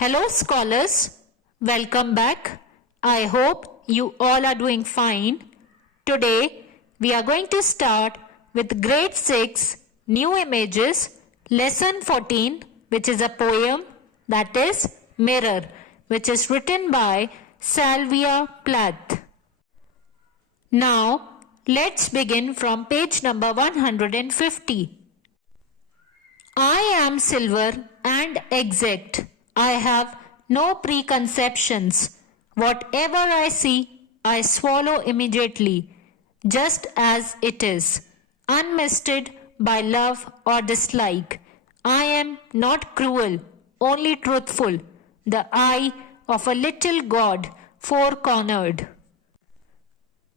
Hello, scholars. Welcome back. I hope you all are doing fine. Today, we are going to start with Grade 6 New Images, Lesson 14, which is a poem, that is Mirror, which is written by Sylvia Plath. Now, let's begin from page number 150. I am silver and exact. I have no preconceptions. Whatever I see, I swallow immediately, just as it is, unmisted by love or dislike. I am not cruel, only truthful, the eye of a little god, four-cornered.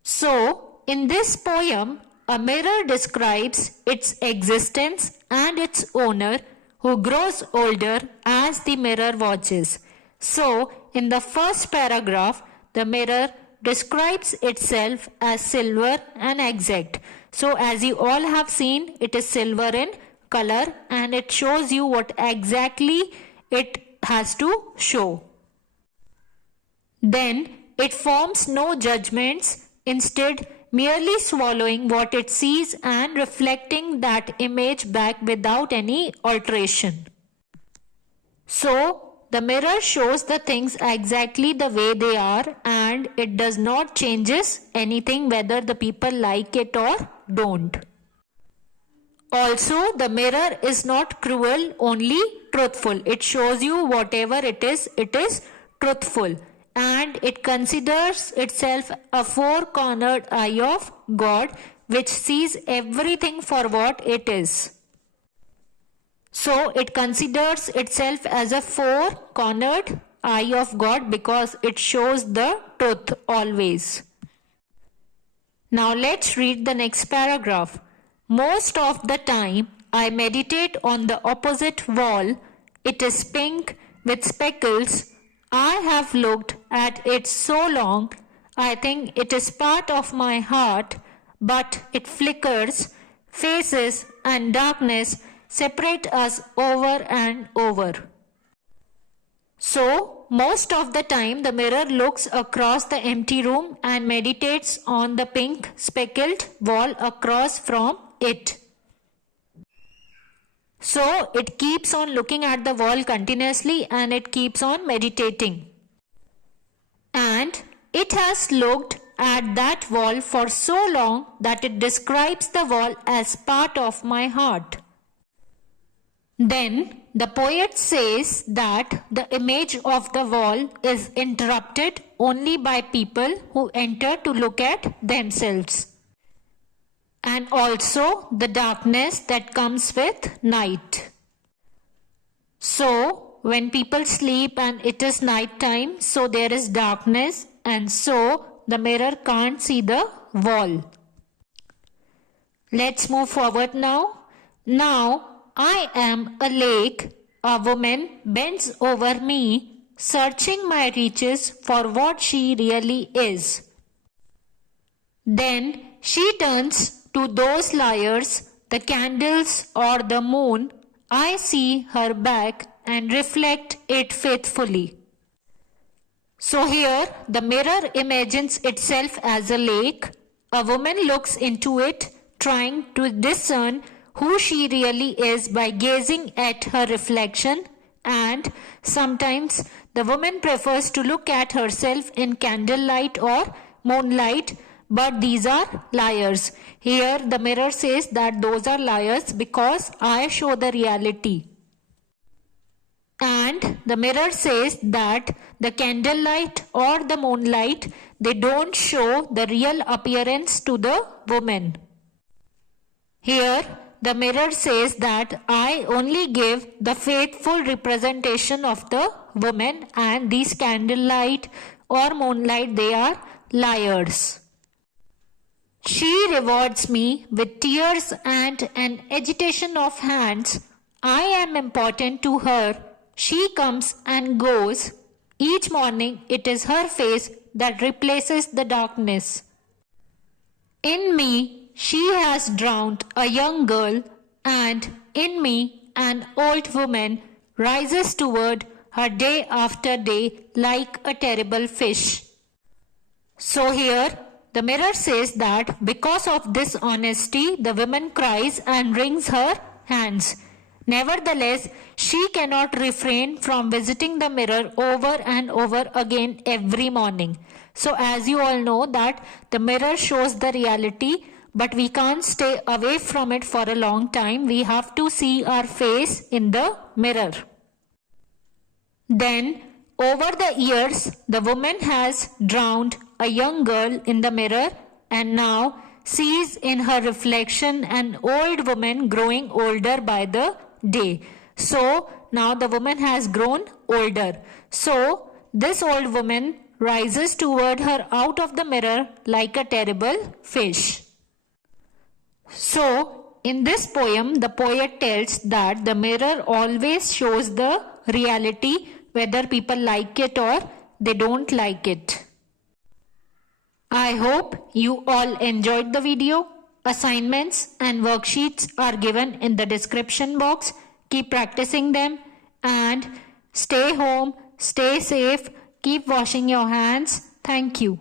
So, in this poem, a mirror describes its existence and its owner, who grows older as the mirror watches. So, in the first paragraph, the mirror describes itself as silver and exact. So, as you all have seen, it is silver in color and it shows you what exactly it has to show. Then, it forms no judgments, instead merely swallowing what it sees and reflecting that image back without any alteration. So, the mirror shows the things exactly the way they are and it does not changes anything whether the people like it or don't. Also, the mirror is not cruel, only truthful. It shows you whatever it is truthful. And it considers itself a four-cornered eye of God which sees everything for what it is. So it considers itself as a four-cornered eye of God because it shows the truth always. Now let's read the next paragraph. Most of the time I meditate on the opposite wall. It is pink with speckles. I have looked at it so long, I think it is part of my heart, but it flickers, faces and darkness separate us over and over. So, most of the time the mirror looks across the empty room and meditates on the pink speckled wall across from it. So, it keeps on looking at the wall continuously and it keeps on meditating. And it has looked at that wall for so long that it describes the wall as part of my heart. Then, the poet says that the image of the wall is interrupted only by people who enter to look at themselves. And also the darkness that comes with night. So, when people sleep and it is night time, so there is darkness and so the mirror can't see the wall. Let's move forward now. Now, I am a lake. A woman bends over me, searching my reaches for what she really is. Then she turns to those liars, the candles or the moon. I see her back and reflect it faithfully. So here the mirror imagines itself as a lake. A woman looks into it, trying to discern who she really is by gazing at her reflection, and sometimes the woman prefers to look at herself in candlelight or moonlight, but these are liars. Here the mirror says that those are liars because I show the reality. And the mirror says that the candlelight or the moonlight, they don't show the real appearance to the woman. Here the mirror says that I only give the faithful representation of the woman and these candlelight or moonlight, they are liars. She rewards me with tears and an agitation of hands. I am important to her. She comes and goes. Each morning it is her face that replaces the darkness. In me she has drowned a young girl, and in me an old woman rises toward her day after day like a terrible fish. So here the mirror says that because of this honesty, the woman cries and wrings her hands. Nevertheless, she cannot refrain from visiting the mirror over and over again every morning. So as you all know that the mirror shows the reality, but we can't stay away from it for a long time. We have to see our face in the mirror. Then, over the years, the woman has drowned a young girl in the mirror and now sees in her reflection an old woman growing older by the day. So, now the woman has grown older. So, this old woman rises toward her out of the mirror like a terrible fish. So, in this poem, the poet tells that the mirror always shows the reality, whether people like it or they don't like it. I hope you all enjoyed the video. Assignments and worksheets are given in the description box. Keep practicing them and stay home, stay safe, keep washing your hands. Thank you.